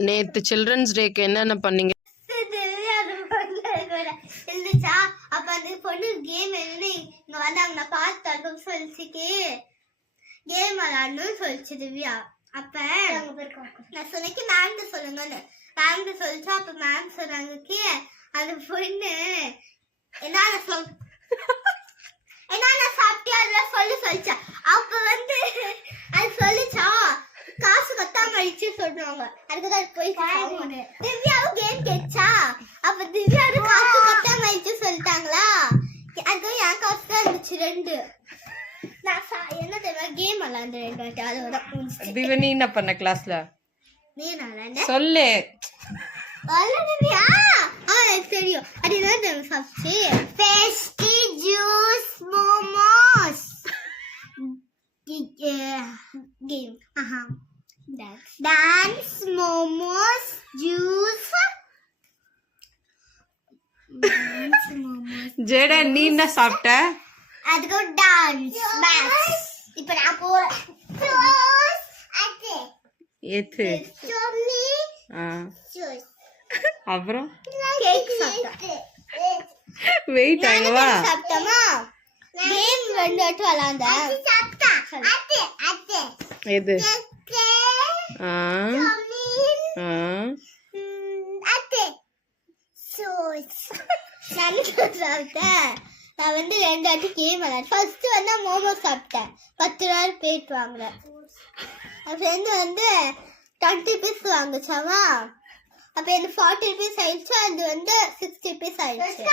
நேத்து சில்ட்ரன்ஸ் டேக்கு என்னென்ன பண்ணீங்க? இருந்துச்சா அப்ப அந்த பொண்ணு கேம் என்னன்னு இங்க வந்தாங்க நான் பார்த்து தரணும் சொல்லிச்சுக்கு கேம் விளாடணும்னு சொல்லிச்சு திவ்யா அப்ப நான் சொன்னக்கு மேம் சொல்லுங்கன்னு மேம் சொல்லிச்சா அப்ப மேம் சொன்னாங்க அந்த பொண்ணு என்ன சொல் என்னென்ன சாப்பிட்டியா அதெல்லாம் சொல்லி சொல்லிச்சா அப்ப வந்து அது சொல்லிச்சா அடிச்சு சொல்றாங்க. அதுக்குதான் போய் திவ்யாவும் கேம் கேட்சா அப்ப திவ்யாவும் காசு கொத்தாம அடிச்சு சொல்லிட்டாங்களா? அது என் காசு தான் இருந்துச்சு ரெண்டு. நான் என்ன தெரியுமா? கேம் விளாண்டு ரெண்டு வாட்டி. திவ்யா நீ என்ன பண்ண கிளாஸ்ல நீ விளாண்ட? சொல்லு. விளாடுவியா ஆ எனக்கு தெரியும். அது என்ன தெரியும் சாப்பிச்சு பேஸ்ட்ரி ஜூஸ் மோமோஸ் கேம் ஆஹா. டான்ஸ் மோமோஸ் ஜூஸ் ஜெட நீ என்ன சாப்பிட்ட? அதுக்கு டான்ஸ் மேக்ஸ் இப்போ நான் போறேன். ஜூஸ் அது ஏத்து சொல்லி. ஆ. ஜூஸ் அப்புறம்? கேக் சாப்பிட்டேன். வெயிட் அங்க வா சாப்பிட்டோமா கேம் ரெண்டு வாட்டி விளாண்டேன். எது ஆ ஆ சாப்பிட்டேன் நான் வந்து ரெண்டு வாட்டி கேம் விளாண்டேன் ஃபர்ஸ்ட் வந்து மோமோ சாப்பிட்டேன் பத்து ரூபா பிளேட் வாங்கினேன் என் ஃப்ரெண்டு வந்து டுவெண்ட்டி ருபீஸ் வாங்குச்சாமா அப்போ எனக்கு ஃபார்ட்டி ருபீஸ் ஆயிடுச்சு அது வந்து சிக்ஸ்டி ருபீஸ் ஆயிடுச்சு